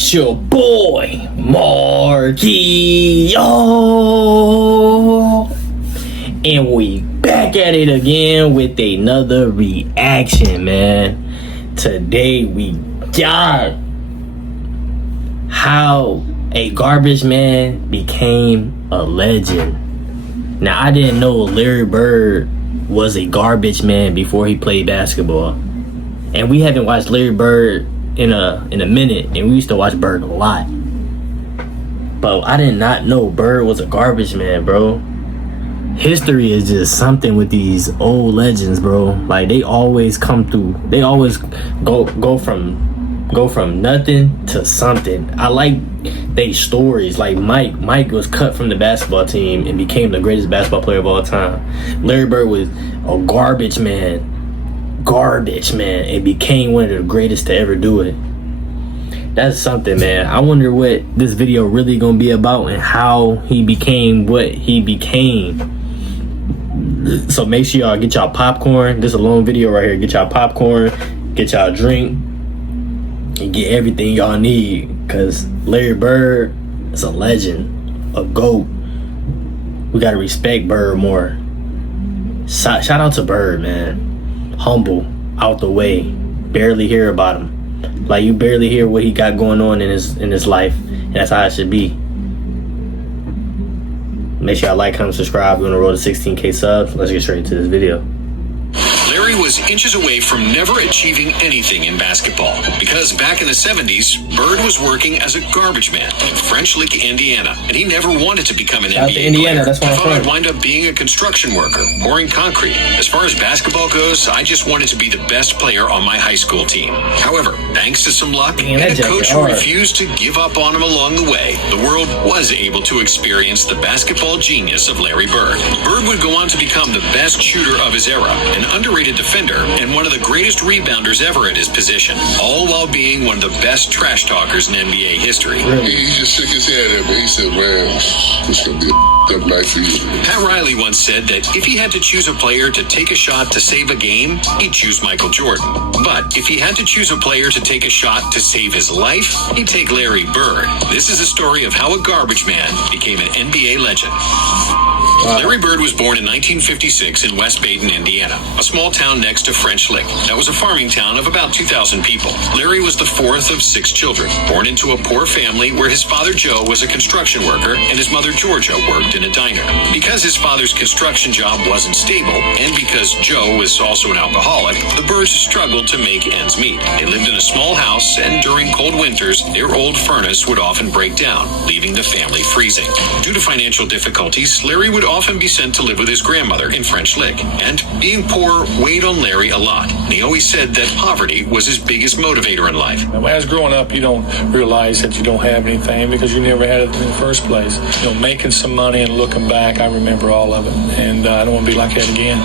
It's your boy, Marky. And we back at it again with another reaction, man. Today we got how a garbage man became a legend. Now, I didn't know Larry Bird was a garbage man before he played basketball. And we haven't watched Larry Bird in a minute, and we used to watch Bird a lot. But I did not know Bird was a garbage man, bro. History is just something with these old legends, bro. Like, they always come through. They always go from nothing to something. I like they stories. Like Mike was cut from the basketball team and became the greatest basketball player of all time. Larry Bird was a garbage man, and became one of the greatest to ever do it. That's something, man. I wonder what this video really gonna be about and how he became what he became. So make sure y'all get y'all popcorn. This is a long video right here. Get y'all popcorn, get y'all drink, and get everything y'all need, because Larry Bird is a legend, a GOAT. We gotta respect Bird more. Shout out to Bird, man. Humble, out the way, barely hear about him. Like, you barely hear what he got going on in his life, and that's how it should be. Make sure y'all like, comment, subscribe. We're on the road to 16K subs. Let's get straight into this video. Larry was inches away from never achieving anything in basketball because back in the 70s, Bird was working as a garbage man in French Lick, Indiana, and he never wanted to become an NBA Indiana, player. that's where I'm I thought from. I'd wind up being a construction worker, pouring concrete. As far as basketball goes, I just wanted to be the best player on my high school team. However, thanks to some luck and a coach who refused to give up on him along the way, the world was able to experience the basketball genius of Larry Bird. Bird would go on to become the best shooter of his era, an underrated defender, and one of the greatest rebounders ever at his position, all while being one of the best trash talkers in NBA history. He just shook his head at me. He said, man, this going to be a up night for you. Pat Riley once said that if he had to choose a player to take a shot to save a game, he'd choose Michael Jordan. But if he had to choose a player to take a shot to save his life, he'd take Larry Bird. This is a story of how a garbage man became an NBA legend. Larry Bird was born in 1956 in West Baden, Indiana, a small town next to French Lick. That was a farming town of about 2,000 people. Larry was the fourth of 6 children, born into a poor family where his father Joe was a construction worker and his mother Georgia worked in a diner. Because his father's construction job wasn't stable, and because Joe was also an alcoholic, the Birds struggled to make ends meet. They lived in a small house, and during cold winters, their old furnace would often break down, leaving the family freezing. Due to financial difficulties, Larry would often be sent to live with his grandmother in French Lick, and being poor weighed on Larry a lot. And he always said that poverty was his biggest motivator in life. As growing up, you don't realize that you don't have anything because you never had it in the first place. You know, making some money and looking back, I remember all of it, and I don't want to be like that again.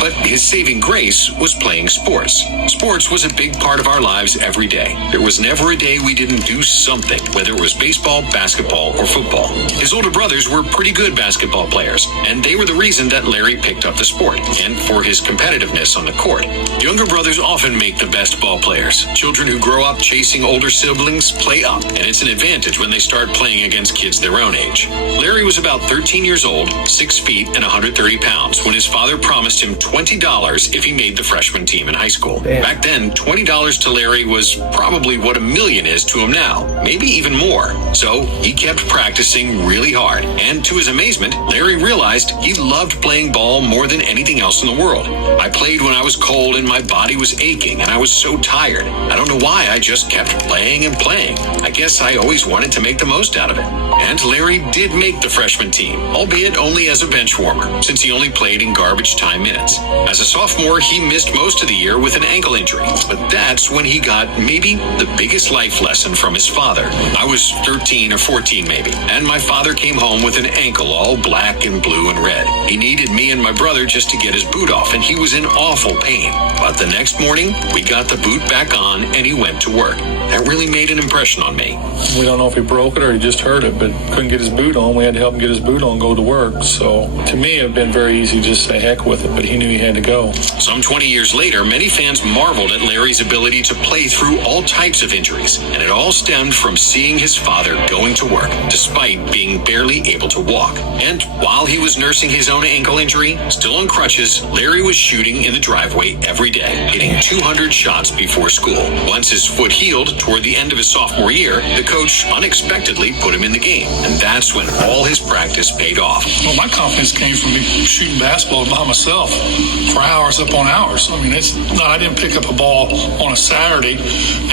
But his saving grace was playing sports. Sports was a big part of our lives every day. There was never a day we didn't do something, whether it was baseball, basketball, or football. His older brothers were pretty good basketball players, and they were the reason that Larry picked up the sport, and for his competitiveness on the court. Younger brothers often make the best ball players. Children who grow up chasing older siblings play up, and it's an advantage when they start playing against kids their own age. Larry was about 13 years old, 6 feet, and 130 pounds when his father promised him $20 if he made the freshman team in high school. Damn. Back then, $20 to Larry was probably what $1 million is to him now, maybe even more. So he kept practicing really hard, and to his amazement, Larry realized he loved playing ball more than anything else in the world. I played when I was cold and my body was aching and I was so tired. I don't know why, I just kept playing and playing. I guess I always wanted to make the most out of it. And Larry did make the freshman team, albeit only as a bench warmer, since he only played in garbage time minutes. As a sophomore, he missed most of the year with an ankle injury, but that's when he got maybe the biggest life lesson from his father. I was 13 or 14 maybe, and my father came home with an ankle all black black and blue and red. He needed me and my brother just to get his boot off, and he was in awful pain. But the next morning, we got the boot back on, and he went to work. That really made an impression on me. We don't know if he broke it or he just hurt it, but couldn't get his boot on. We had to help him get his boot on and go to work. So to me, it had been very easy to just say heck with it, but he knew he had to go. Some 20 years later, many fans marveled at Larry's ability to play through all types of injuries, and it all stemmed from seeing his father going to work, despite being barely able to walk. And while he was nursing his own ankle injury, still on crutches, Larry was shooting in the driveway every day, hitting 200 shots before school. Once his foot healed, toward the end of his sophomore year, the coach unexpectedly put him in the game, and that's when all his practice paid off. Well, my confidence came from me shooting basketball by myself for hours upon hours. I mean, I didn't pick up a ball on a Saturday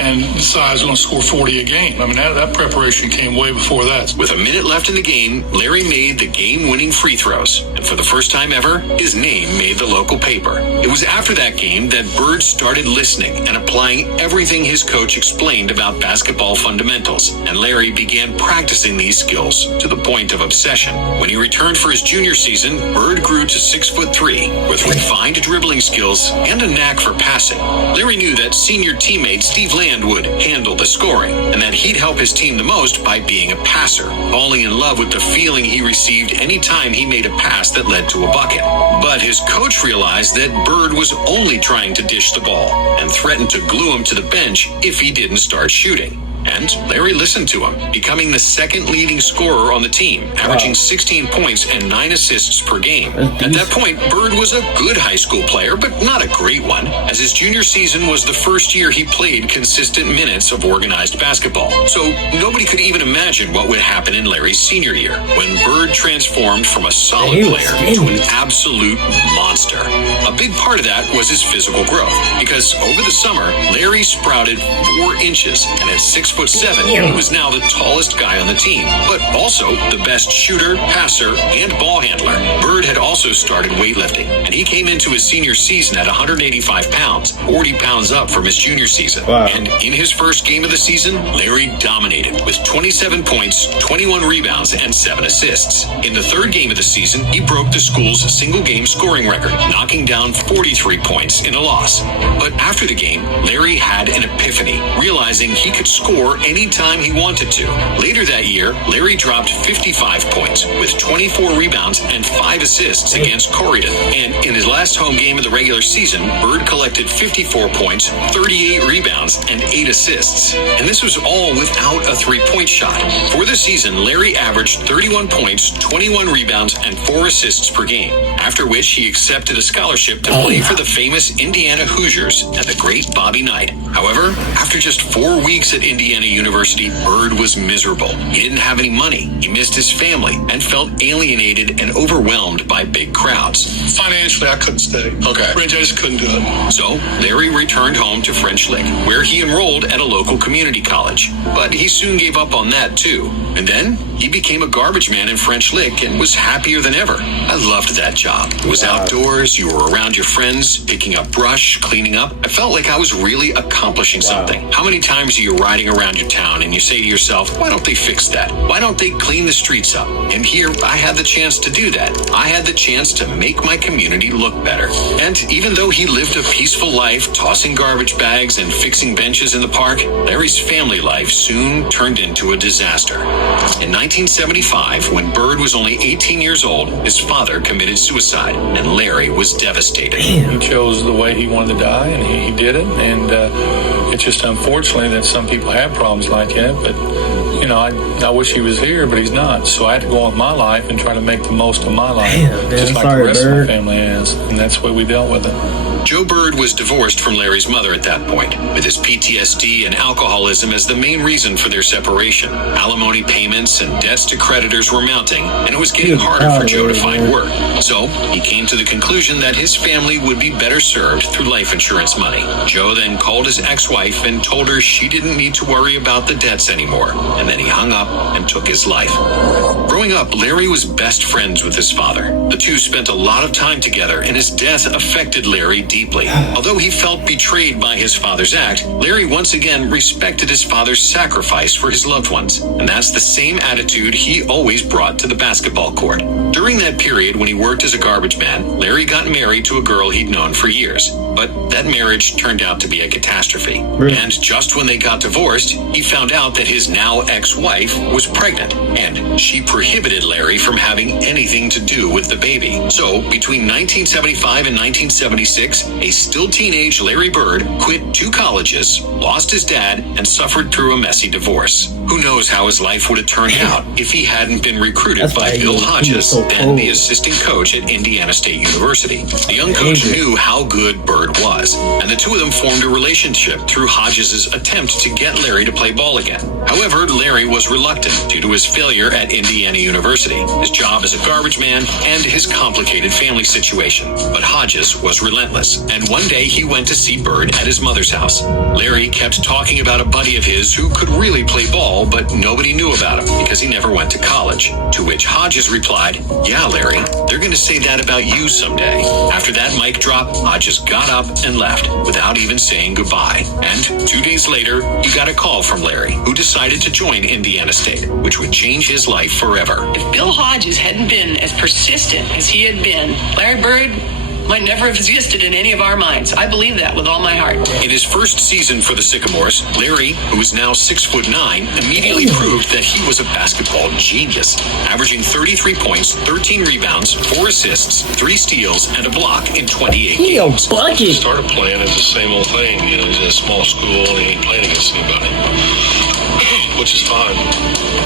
and decide I was going to score 40 a game. I mean, that preparation came way before that. With a minute left in the game, Larry made the game-winning free throws, and for the first time ever, his name made the local paper. It was after that game that Bird started listening and applying everything his coach explained about basketball fundamentals, and Larry began practicing these skills to the point of obsession. When he returned for his junior season, Bird grew to 6'3", with refined dribbling skills and a knack for passing. Larry knew that senior teammate Steve Land would handle the scoring, and that he'd help his team the most by being a passer, falling in love with the feeling he received any time he made a pass that led to a bucket. But his coach realized that Bird was only trying to dish the ball, and threatened to glue him to the bench if he didn't start shooting. And Larry listened to him, becoming the second leading scorer on the team, averaging 16 points and 9 assists per game. At that point, Bird was a good high school player, but not a great one, as his junior season was the first year he played consistent minutes of organized basketball. So nobody could even imagine what would happen in Larry's senior year, when Bird transformed from a solid player to an absolute monster. A big part of that was his physical growth, because over the summer, Larry sprouted 4 inches, and at 6'7", he was now the tallest guy on the team, but also the best shooter, passer, and ball handler. Bird had also started weightlifting, and he came into his senior season at 185 pounds, 40 pounds up from his junior season. And in his first game of the season, Larry dominated with 27 points, 21 rebounds, and 7 assists. In the third game of the season, he broke the school's single-game scoring record, knocking down 43 points in a loss. But after the game, Larry had an epiphany, realizing he could score anytime he wanted to. Later that year, Larry dropped 55 points with 24 rebounds and 5 assists against Corydon. And in his last home game of the regular season, Bird collected 54 points, 38 rebounds, and 8 assists. And this was all without a three-point shot. For the season, Larry averaged 31 points, 21 rebounds, and 4 assists per game, after which he accepted a scholarship to play for the famous Indiana Hoosiers and the great Bobby Knight. However, after just 4 weeks at Indiana University, Bird was miserable. He didn't have any money, he missed his family, and felt alienated and overwhelmed by big crowds. Financially, I couldn't stay. Okay. I just couldn't do it. So, Larry returned home to French Lick, where he enrolled at a local community college. But he soon gave up on that, too. And then, he became a garbage man in French Lick and was happier than ever. I loved that job. It was outdoors, you were around your friends, picking up brush, cleaning up. I felt like I was really accomplishing something. How many times are you riding around your town and you say to yourself, why don't they fix that? Why don't they clean the streets up? And here, I had the chance to do that. I had the chance to make my community look better. And even though he lived a peaceful life, tossing garbage bags and fixing benches in the park, Larry's family life soon turned into a disaster. In 1975, when Bird was only 18 years old, his father committed suicide, and Larry was devastated. He chose the way he wanted to die, and he did it. And it's just unfortunately that some people have problems like that. But, you know, I wish he was here, but he's not. So I had to go on with my life and try to make the most of my life, just like the rest of my family has. And that's the way we dealt with it. Joe Bird was divorced from Larry's mother at that point, with his PTSD and alcoholism as the main reason for their separation. Alimony payments and debts to creditors were mounting, and it was getting harder for Joe to find work. So he came to the conclusion that his family would be better served through life insurance money. Joe then called his ex-wife and told her she didn't need to worry about the debts anymore, and and then he hung up and took his life. Growing up, Larry was best friends with his father. The two spent a lot of time together, and his death affected Larry deeply. Although he felt betrayed by his father's act, Larry once again respected his father's sacrifice for his loved ones, and that's the same attitude he always brought to the basketball court. During that period when he worked as a garbage man, Larry got married to a girl he'd known for years, but that marriage turned out to be a catastrophe. And just when they got divorced, he found out that his now ex-wife was pregnant, and she prohibited Larry from having anything to do with the baby. So, between 1975 and 1976, a still teenage Larry Bird quit 2 colleges, lost his dad, and suffered through a messy divorce. Who knows how his life would have turned out if he hadn't been recruited by Bill Hodges, then the assistant coach at Indiana State University. The young coach knew how good Bird was, and the two of them formed a relationship through Hodges' attempt to get Larry to play ball again. However, Larry was reluctant due to his failure at Indiana University, his job as a garbage man, and his complicated family situation. But Hodges was relentless, and one day he went to see Bird at his mother's house. Larry kept talking about a buddy of his who could really play ball, but nobody knew about him because he never went to college. To which Hodges replied, "Yeah, Larry, they're going to say that about you someday." After that mic drop, Hodges got up and left without even saying goodbye. And 2 days later, he got a call from Larry, who decided to join Indiana State, which would change his life forever. If Bill Hodges hadn't been as persistent as he had been, Larry Bird might never have existed in any of our minds. I believe that with all my heart. In his first season for the Sycamores, Larry, who is now 6'9", immediately proved that he was a basketball genius, averaging 33 points, 13 rebounds, 4 assists, 3 steals, and a block in 28 He a games. bucket. Started playing as the same old thing. You know, he's in a small school and he ain't playing against anybody, which is fine.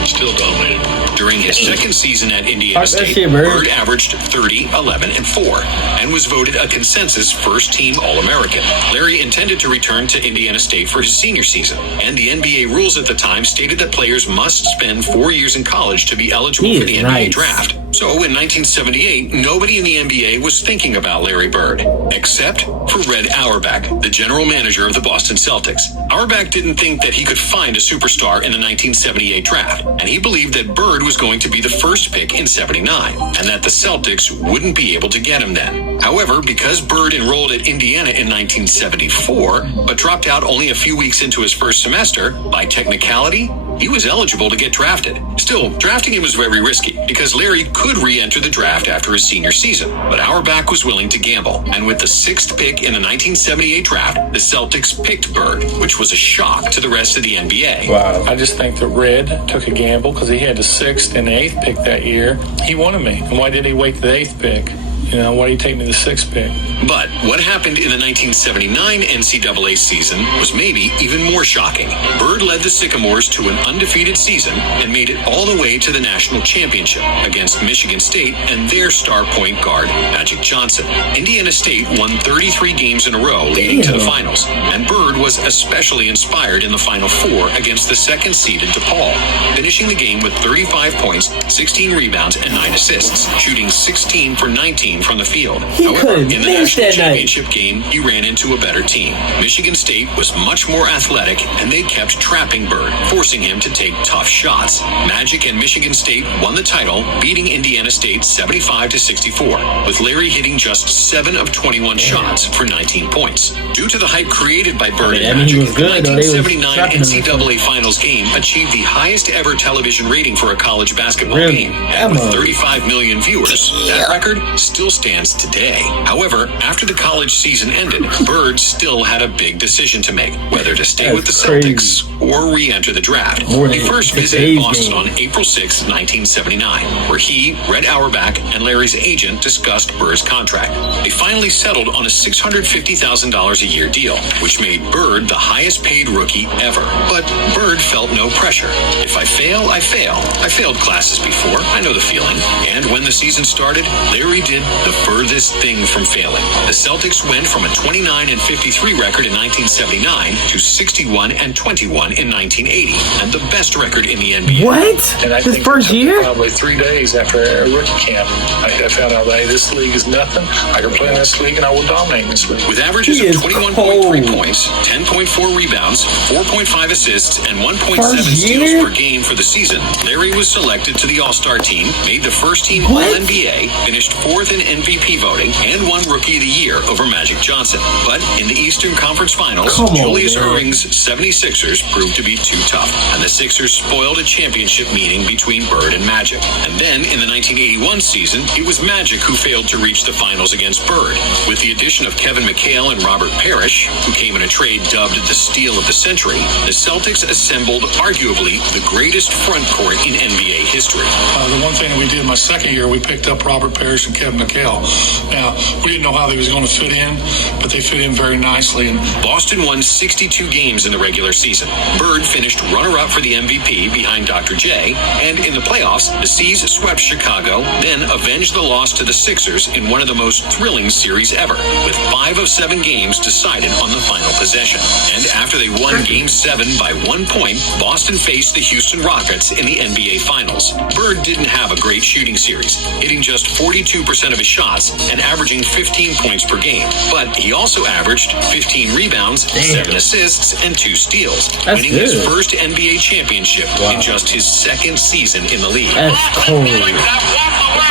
Still dominated. During his second season at Indiana Fuck that State, shit, Bird. Bird averaged 30, 11, and 4, and was voted a consensus first-team All-American. Larry intended to return to Indiana State for his senior season, and the NBA rules at the time stated that players must spend 4 years in college to be eligible for the NBA draft. So in 1978, nobody in the NBA was thinking about Larry Bird, except for Red Auerbach, the general manager of the Boston Celtics. Auerbach didn't think that he could find a superstar in the 1978 draft, and he believed that Bird was going to be the first pick in 79, and that the Celtics wouldn't be able to get him then. However, because Bird enrolled at Indiana in 1974, but dropped out only a few weeks into his first semester, by technicality, he was eligible to get drafted. Still, drafting him was very risky, because Larry could re-enter the draft after his senior season, but Auerbach was willing to gamble, and with the 6th pick in the 1978 draft, the Celtics picked Bird, which was a shock to the rest of the NBA. Wow. I just think that Red took a gamble because he had the 6th and the 8th pick that year. He wanted me. And why did he wait to the 8th pick? You know, why did he take me to the 6th pick? But what happened in the 1979 NCAA season was maybe even more shocking. Bird led the Sycamores to an undefeated season and made it all the way to the national championship against Michigan State and their star point guard, Magic Johnson. Indiana State won 33 games in a row leading to the finals, and Bird was especially inspired in the Final Four against the second-seeded DePaul, finishing the game with 35 points, 16 rebounds, and 9 assists, shooting 16 for 19 from the field. However, in the national championship game, he ran into a better team. Michigan State was much more athletic, and they kept trapping Bird, forcing him to take tough shots. Magic and Michigan State won the title, beating Indiana State 75-64, with Larry hitting just 7 of 21 shots for 19 points. Due to the hype created by Bird and Magic, the 1979 NCAA Finals game achieved the highest ever television rating for a college basketball game, and with 35 million viewers, that record still stands today. However, after the college season ended, Bird still had a big decision to make, whether to stay with the Celtics or re-enter the draft. He first visited Boston on April 6, 1979, where he, Red Auerbach, and Larry's agent discussed Bird's contract. They finally settled on a $650,000 a year deal, which made Bird the highest paid rookie ever. But Bird felt no pressure. If I fail, I fail. I failed classes before. I know the feeling. And when the season started, Larry did the furthest thing from failing. The Celtics went from a 29-53 record in 1979 to 61-21 in 1980, and the best record in the NBA. What? And I His think first year? probably 3 days after a rookie camp, I found out that, hey, this league is nothing. I can play in this league and I will dominate in this league. With averages He of is 21.3 cold. points, 10.4 rebounds, 4.5 assists, and 1.7 First steals year? per game for the season, Larry was selected to the All-Star team, made the first team What? All-NBA, finished fourth in MVP voting, and won Rookie of the Year over Magic Johnson. But in the Eastern Conference Finals, Come on, Julius man. Erving's 76ers proved to be too tough, and the Sixers spoiled a championship meeting between Bird and Magic. And then in the 1981 season, it was Magic who failed to reach the finals against Bird. With the addition of Kevin McHale and Robert Parrish, who came in a trade dubbed the Steal of the Century, the Celtics assembled arguably the greatest front court in NBA history. The one thing that we did my second year, we picked up Robert Parrish and Kevin McHale. Now, we didn't know how they was going to fit in, but they fit in very nicely. And Boston won 62 games in the regular season. Bird finished runner-up for the MVP behind Dr. J, and in the playoffs, the C's swept Chicago, then avenged the loss to the Sixers in one of the most thrilling series ever, with 5 of 7 games decided on the final possession. And after they won Game 7 by 1 point, Boston faced the Houston Rockets in the NBA Finals. Bird didn't have a great shooting series, hitting just 42% of his shots and averaging 15 points per game. But he also averaged 15 rebounds, 7 assists, and 2 steals, That's winning his good. first NBA championship in just his second season in the league. That's cold.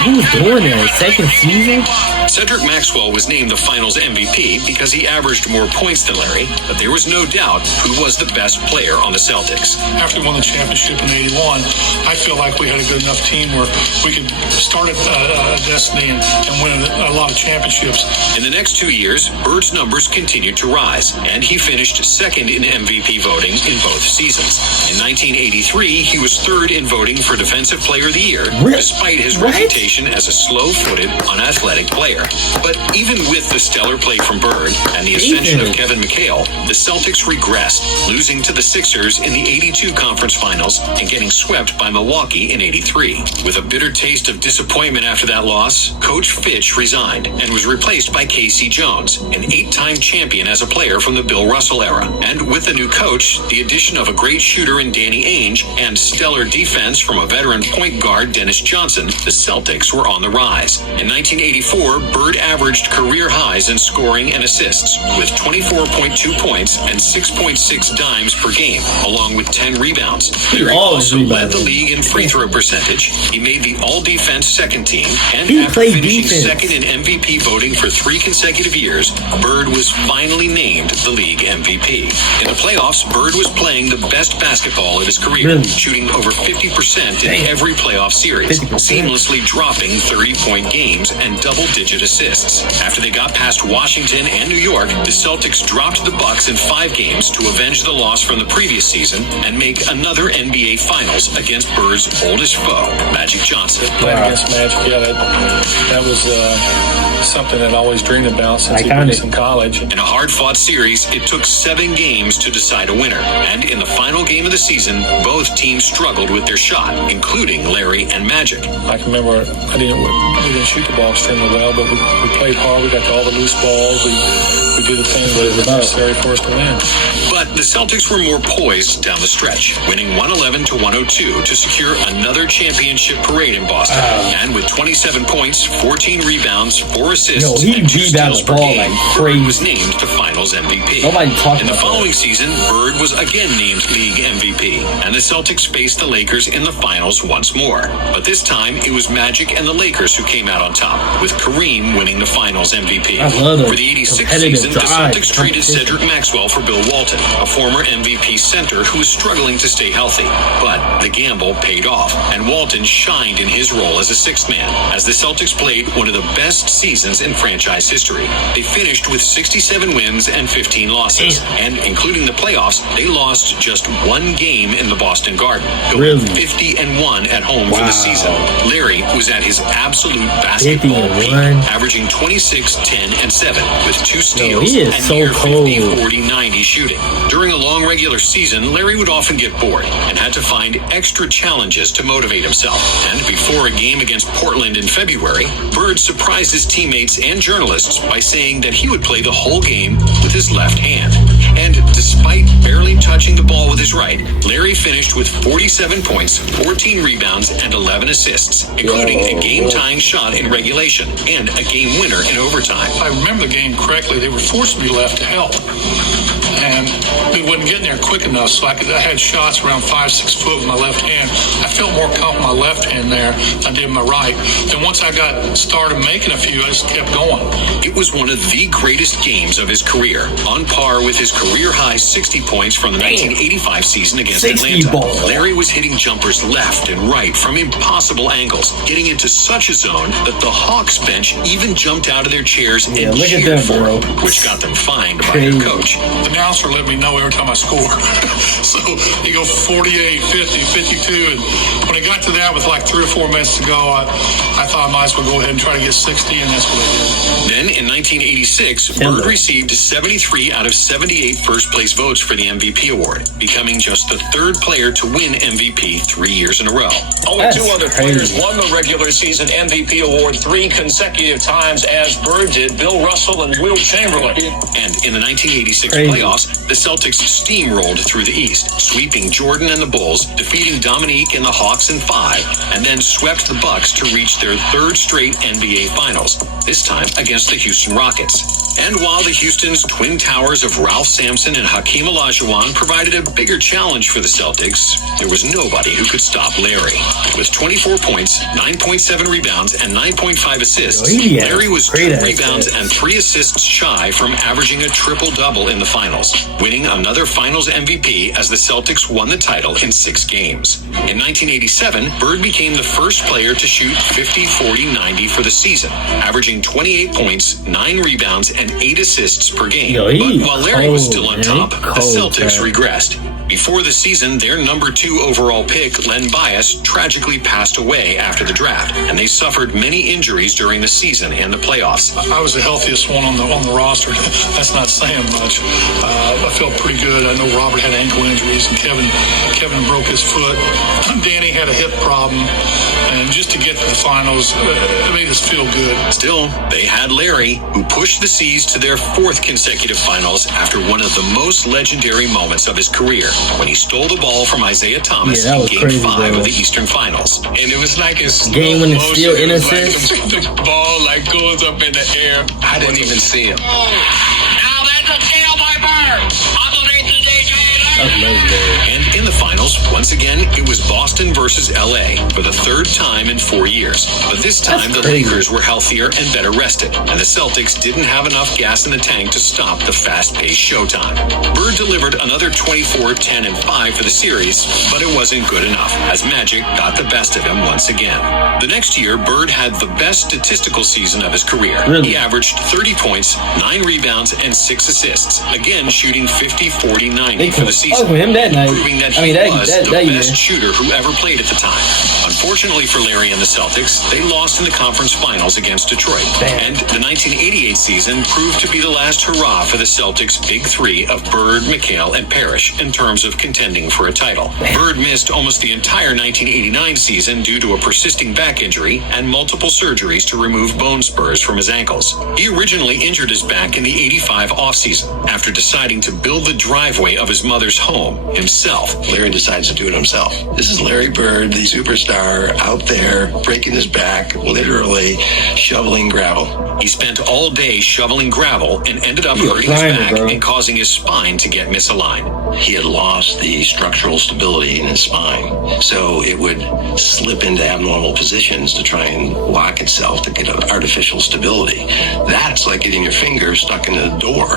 Who's doing that? Second season? Cedric Maxwell was named the Finals MVP because he averaged more points than Larry, but there was no doubt who was the best player on the Celtics. after we won the championship in 81, I feel like we had a good enough team where we could start a destiny and win a lot of championships. In the next 2 years, Bird's numbers continued to rise, and he finished second in MVP voting in both seasons. In 1983, he was third in voting for Defensive Player of the Year, despite his reputation as a slow-footed, unathletic player. But even with the stellar play from Bird and the ascension of Kevin McHale, the Celtics regressed, losing to the Sixers in the 82 conference finals and getting swept by Milwaukee in 83. With a bitter taste of disappointment after that loss, Coach Fitch resigned and was replaced by Casey Jones, an 8-time champion as a player from the Bill Russell era. And with the new coach, the addition of a great shooter in Danny Ainge and stellar defense from a veteran point guard Dennis Johnson, the Celtics were on the rise. In 1984, Bird averaged career highs in scoring and assists, with 24.2 points and 6.6 dimes per game, along with 10 rebounds. He also led the league in free throw percentage. He made the all-defense second team, and after finishing second in MVP voting for 3 consecutive years, Bird was finally named the league MVP. In the playoffs, Bird was playing the best basketball of his career, shooting over 50% in every playoff series, seamlessly dropping 30-point games and double-digit assists. After they got past Washington and New York, the Celtics dropped the Bucks in 5 games to avenge the loss from the previous season and make another NBA Finals against Bird's oldest foe, Magic Johnson. Playing against Magic, yeah, that was something that I always dreamed about since he was in college. In a hard-fought series, it took 7 games to decide a winner. And in the final game of the season, both teams struggled with their shot, including Larry and Magic. I can remember we didn't shoot the ball extremely well, but we played hard. We got to all the loose balls. We did the things that were necessary for us to win. But the Celtics were more poised down the stretch, winning 111-102 to secure another championship parade in Boston. And with 27 points, 14 rebounds, 4 assists, and 2 steals per game, Bird was named the Finals MVP. In the following season, Bird was again named league MVP, and the Celtics faced the Lakers in the finals once more. But this time, it was Magic and the Lakers who came out on top, with Kareem winning the Finals MVP. For the 86th season, the Celtics traded Cedric Maxwell for Bill Walton, a former MVP center who was struggling to stay healthy. But the gamble paid off, and Walton shined in his role as a sixth man, as the Celtics played one of the best seasons in franchise history. They finished with 67 wins and 15 losses, and including the playoffs, they lost just 1 game in the Boston Garden, going 50-1 at home for the season. Larry was at his absolute absolute basketball peak, 51. averaging 26, 10, and 7, with 2 steals he is and so near cold. 50, 40, 90 shooting. During a long regular season, Larry would often get bored and had to find extra challenges to motivate himself. And before a game against Portland in February, Bird surprised his teammates and journalists by saying that he would play the whole game with his left hand. And despite barely touching the ball with his right, Larry finished with 47 points, 14 rebounds, and 11 assists, including a game-tying shot in regulation and a game winner in overtime. If I remember the game correctly, they were forcing me left to help. And we wasn't getting there quick enough, so I had shots around 5-6 foot with my left hand. I felt more comfortable with my left hand there than I did with my right. Then once I got started making a few, I just kept going. It was one of the greatest games of his career, on par with his career-high 60 points from the 1985 season against 60 Atlanta. ball. Larry was hitting jumpers left and right from impossible angles, getting into such a zone that the Hawks bench even jumped out of their chairs and look at cheered that, for bro. him, which got them fined by Crazy. their coach. The announcer let me know every time I score. So you go 48, 50, 52. And when it got to that with like 3 or 4 minutes to go, I thought I might as well go ahead and try to get 60, and that's what I did. Then in 1986, Bird received 73 out of 78 first-place votes for the MVP award, becoming just the 3rd player to win MVP 3 years in a row. Only That's 2 other crazy. players won the regular season MVP award 3 consecutive times, as Bird did, Bill Russell and Wilt Chamberlain. And in the 1986 Crazy. playoffs, the Celtics steamrolled through the East, sweeping Jordan and the Bulls, defeating Dominique and the Hawks in 5, and then swept the Bucks to reach their 3rd straight NBA Finals, this time against the Houston Rockets. And while the Houston's twin towers of Ralph Sampson and Hakeem Olajuwon provided a bigger challenge for the Celtics, there was nobody who could stop Larry. With 24 points, 9.7 rebounds, and 9.5 assists, Yo, he has Larry was 2 great rebounds assets. and 3 assists shy from averaging a triple-double in the finals, winning another finals MVP as the Celtics won the title in 6 games. In 1987, Bird became the first player to shoot 50, 40, 90 for the season, averaging 28 points, 9 rebounds, and 8 assists per game. Yo, he But while Larry was still on cold, top, man. the Cold, Celtics man. regressed. Before the season, their number 2 overall pick, Len Bias, tragically passed away after the draft, and they suffered many injuries during the season and the playoffs. I was the healthiest one on the roster. That's not saying much. I felt pretty good. I know Robert had ankle injuries, and Kevin broke his foot. Danny had a hip problem, and just to get to the finals, it made us feel good. Still, they had Larry, who pushed the C's to their 4th consecutive finals after one of the most legendary moments of his career, when he stole the ball from Isaiah Thomas Yeah, that in was Game crazy, 5 bro. of the Eastern Finals. And it was like a slow Game winning motion. steal, It was innocence. like the ball like goes up in the air. I didn't even see him. Now that's a tail by Bird. Underneath the DJ. That's legendary. And in the finals, once again, it was Boston versus LA for the 3rd time in 4 years. But this time, That's the crazy. Lakers were healthier and better rested, and the Celtics didn't have enough gas in the tank to stop the fast-paced showtime. Bird delivered another 24, 10, and 5 for the series, but it wasn't good enough, as Magic got the best of him once again. The next year, Bird had the best statistical season of his career. Really? He averaged 30 points, 9 rebounds, and 6 assists, again shooting 50, 40, 90 They for the fuck season, with him that night. proving that I mean, he that was the year. best shooter who ever played at the time. Unfortunately for Larry and the Celtics, they lost in the conference finals against Detroit. Damn. And the 1988 season proved to be the last hurrah for the Celtics' big 3 of Bird, McHale, and Parrish in terms of contending for a title. Bird missed almost the entire 1989 season due to a persisting back injury and multiple surgeries to remove bone spurs from his ankles. He originally injured his back in the 85 offseason after deciding to build the driveway of his mother's home himself. Larry decides to do it himself. This is Larry Bird, the superstar, out there breaking his back, literally shoveling gravel. He spent all day shoveling gravel and ended up You a hurting his grinder, back bro. and causing his spine to get misaligned. He had lost the structural stability in his spine, so it would slip into abnormal positions to try and lock itself to get an artificial stability. That's like getting your finger stuck in the door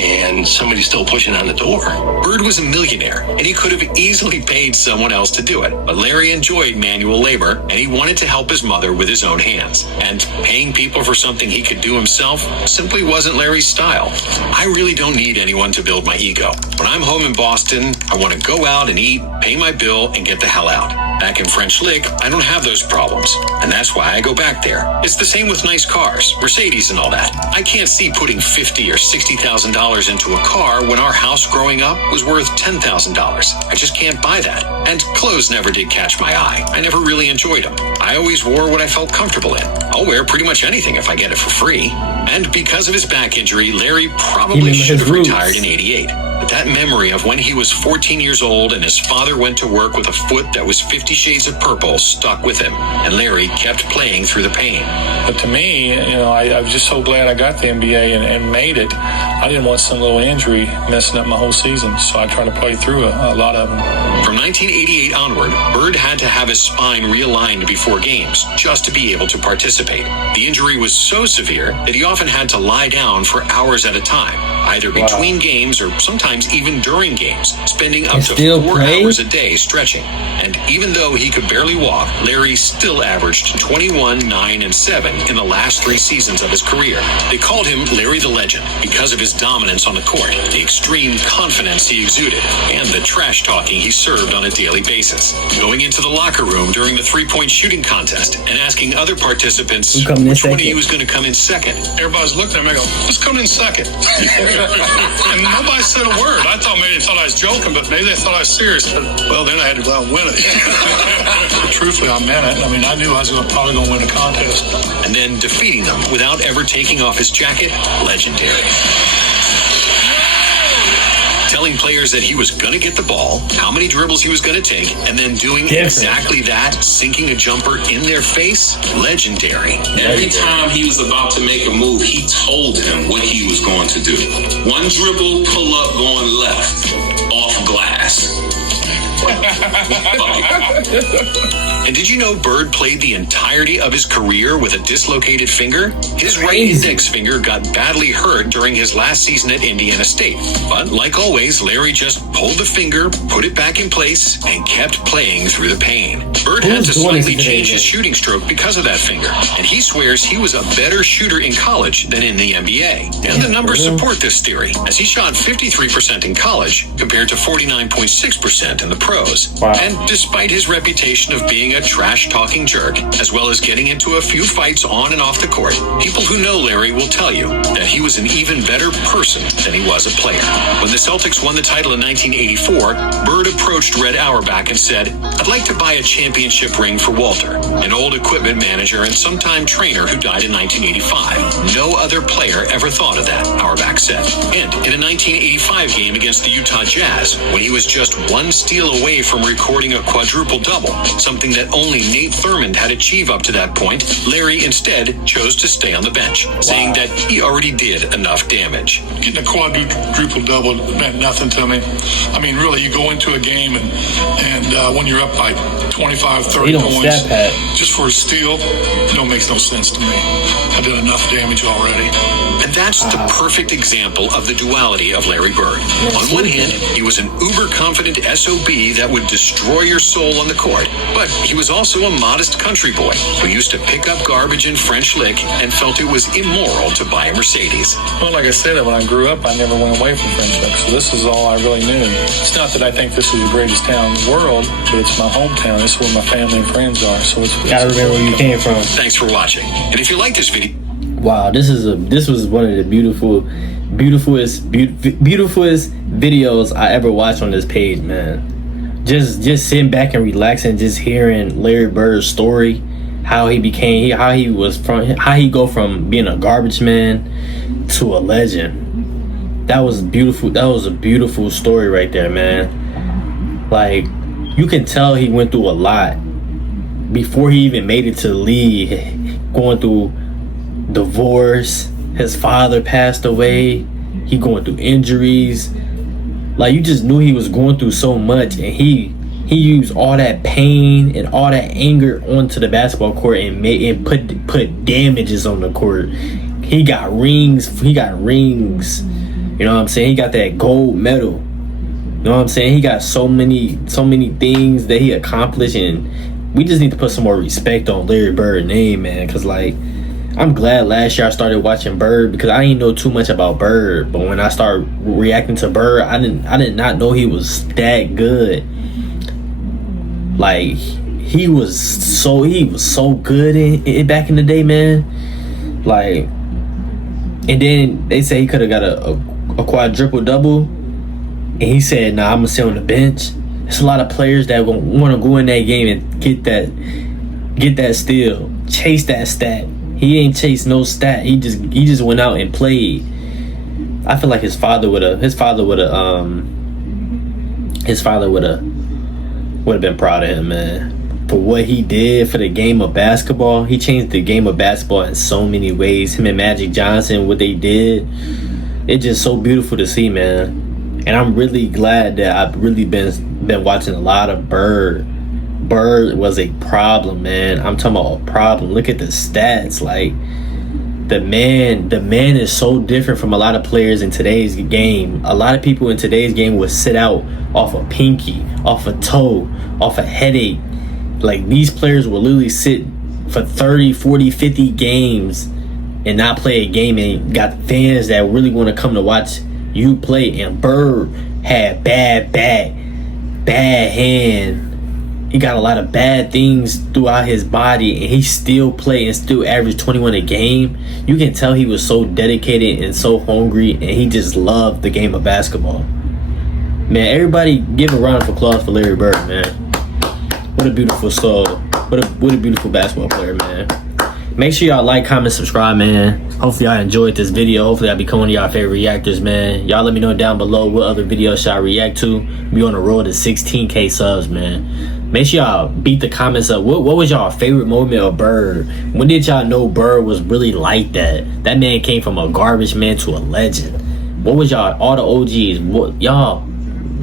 and somebody's still pushing on the door. Bird was a millionaire, and he could have easily paid someone else to do it. But Larry enjoyed manual labor, and he wanted to help his mother with his own hands. And paying people for something he could do himself simply wasn't Larry's style. I really don't need anyone to build my ego. When I'm home in Boston, I want to go out and eat, pay my bill, and get the hell out. Back in French Lick, I don't have those problems, and that's why I go back there. It's the same with nice cars, Mercedes and all that. I can't see putting $50,000 or $60,000 into a car when our house growing up was worth $10,000. I just can't buy that. And clothes never did catch my eye. I never really enjoyed them. I always wore what I felt comfortable in. I'll wear pretty much anything if I get it for free. And because of his back injury, Larry probably should have retired in '88. But that memory of when he was 14 years old and his father went to work with a foot that was 50 shades of purple stuck with him. And Larry kept playing through the pain. But to me, I was just so glad I got the NBA and made it. I didn't want some little injury messing up my whole season, so I tried to play through a lot of them. From 1988 onward, Bird had to have his spine realigned before games just to be able to participate. The injury was so severe that he often had to lie down for hours at a time, either between games or sometimes even during games, spending up to 4 hours a day stretching. And even though he could barely walk, Larry still averaged 21, 9, and 7 in the last 3 seasons of his career. They called him Larry the Legend because of his dominance on the court, the extreme confidence he exuded, and the trash talking he served on a daily basis. Going into the locker room during the three-point shooting contest and asking other participants which one of you was going to come in second. Everybody's looking at me and go, who's coming in second? And nobody said a word. I thought maybe they thought I was joking, but maybe they thought I was serious. But, well, then I had to go out and win it. But truthfully, I meant it. I mean, I knew I was probably going to win the contest. And then defeating them without ever taking off his jacket, legendary. Telling players that he was going to get the ball, how many dribbles he was going to take, and then doing exactly that, sinking a jumper in their face, legendary. Every time he was about to make a move, he told him what he was going to do. One dribble, pull up, going left, off glass. And did you know Bird played the entirety of his career with a dislocated finger? His right index finger got badly hurt during his last season at Indiana State. But like always, Larry just pulled the finger, put it back in place, and kept playing through the pain. Bird had to slightly change his shooting stroke because of that finger, and he swears he was a better shooter in college than in the NBA. And the numbers support this theory, as he shot 53% in college compared to 49.6% in the pros. And despite his reputation of being a trash-talking jerk, as well as getting into a few fights on and off the court, people who know Larry will tell you that he was an even better person than he was a player. When the Celtics won the title in 1984, Bird approached Red Auerbach and said, "I'd like to buy a championship ring for Walter, an old equipment manager and sometime trainer who died in 1985. No other player ever thought of that," Auerbach said. And in a 1985 game against the Utah Jazz, when he was just one steal away from recording a quadruple-double, something that only Nate Thurmond had achieved up to that point, Larry instead chose to stay on the bench, saying that he already did enough damage. Getting a quadruple-double meant nothing to me. I mean, really, you go into a game and when you're up by 25, 30 points, just for a steal, makes no sense to me. I did enough damage already. And that's the perfect example of the duality of Larry Bird. On one hand, he was an uber-confident SOB that would destroy your soul on the court, but he was also a modest country boy who used to pick up garbage in French Lick and felt it was immoral to buy a Mercedes. Well, like I said, when I grew up, I never went away from French Lick, so this is all I really knew. It's not that I think this is the greatest town in the world, but it's my hometown. This is where my family and friends are, so it's gotta remember where you came from. Thanks for watching. And if you like this video... Wow, this was one of the beautifulest videos I ever watched on this page, man. Just sitting back and relaxing, just hearing Larry Bird's story, how he go from being a garbage man to a legend. That was beautiful. That was a beautiful story right there, man. Like, you can tell he went through a lot before he even made it to the league, going through divorce, his father passed away, he going through injuries. Like, you just knew he was going through so much, and he used all that pain and all that anger onto the basketball court and put damages on the court. He got rings. You know what I'm saying? He got that gold medal. You know what I'm saying? He got so many things that he accomplished, and we just need to put some more respect on Larry Bird's name, man. Cause like, I'm glad last year I started watching Bird, because I didn't know too much about Bird. But when I started reacting to Bird, I did not know he was that good. Like, he was so good in back in the day, man. Like, and then they say he could have got a quadruple double, and he said, "Nah, I'm gonna sit on the bench." There's a lot of players that want to go in that game and get that steal, chase that stat. He ain't chased no stat. He just went out and played. I feel like his father would have been proud of him, man, for what he did for the game of basketball. He changed the game of basketball in so many ways. Him and Magic Johnson, what they did, it's just so beautiful to see, man. And I'm really glad that I've really been watching a lot of Bird. Bird was a problem, man. I'm talking about a problem. Look at the stats. Like, the man is so different from a lot of players in today's game. A lot of people in today's game would sit out off a pinky, off a toe, off a headache. Like, these players will literally sit for 30, 40, 50 games and not play a game, and got fans that really want to come to watch you play. And Bird had bad hand. He got a lot of bad things throughout his body, and he still played and still averaged 21 a game. You can tell he was so dedicated and so hungry, and he just loved the game of basketball. Man, everybody give a round of applause for Larry Bird, man. What a beautiful soul. What a beautiful basketball player, man. Make sure y'all like, comment, subscribe, man. Hopefully y'all enjoyed this video. Hopefully I become one of y'all favorite reactors, man. Y'all let me know down below what other videos should I react to. We on the road to 16K subs, man. Make sure y'all beat the comments up. What was y'all favorite moment of Bird? When did y'all know Bird was really like that? That man came from a garbage man to a legend. What was y'all, all the OGs, y'all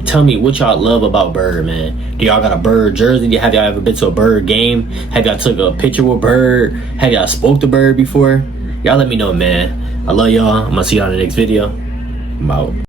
tell me what y'all love about Bird, man. Do y'all got a Bird jersey? Have y'all ever been to a Bird game? Have y'all took a picture with Bird? Have y'all spoke to Bird before? Y'all let me know, man. I love y'all. I'm gonna see y'all in the next video. I'm out.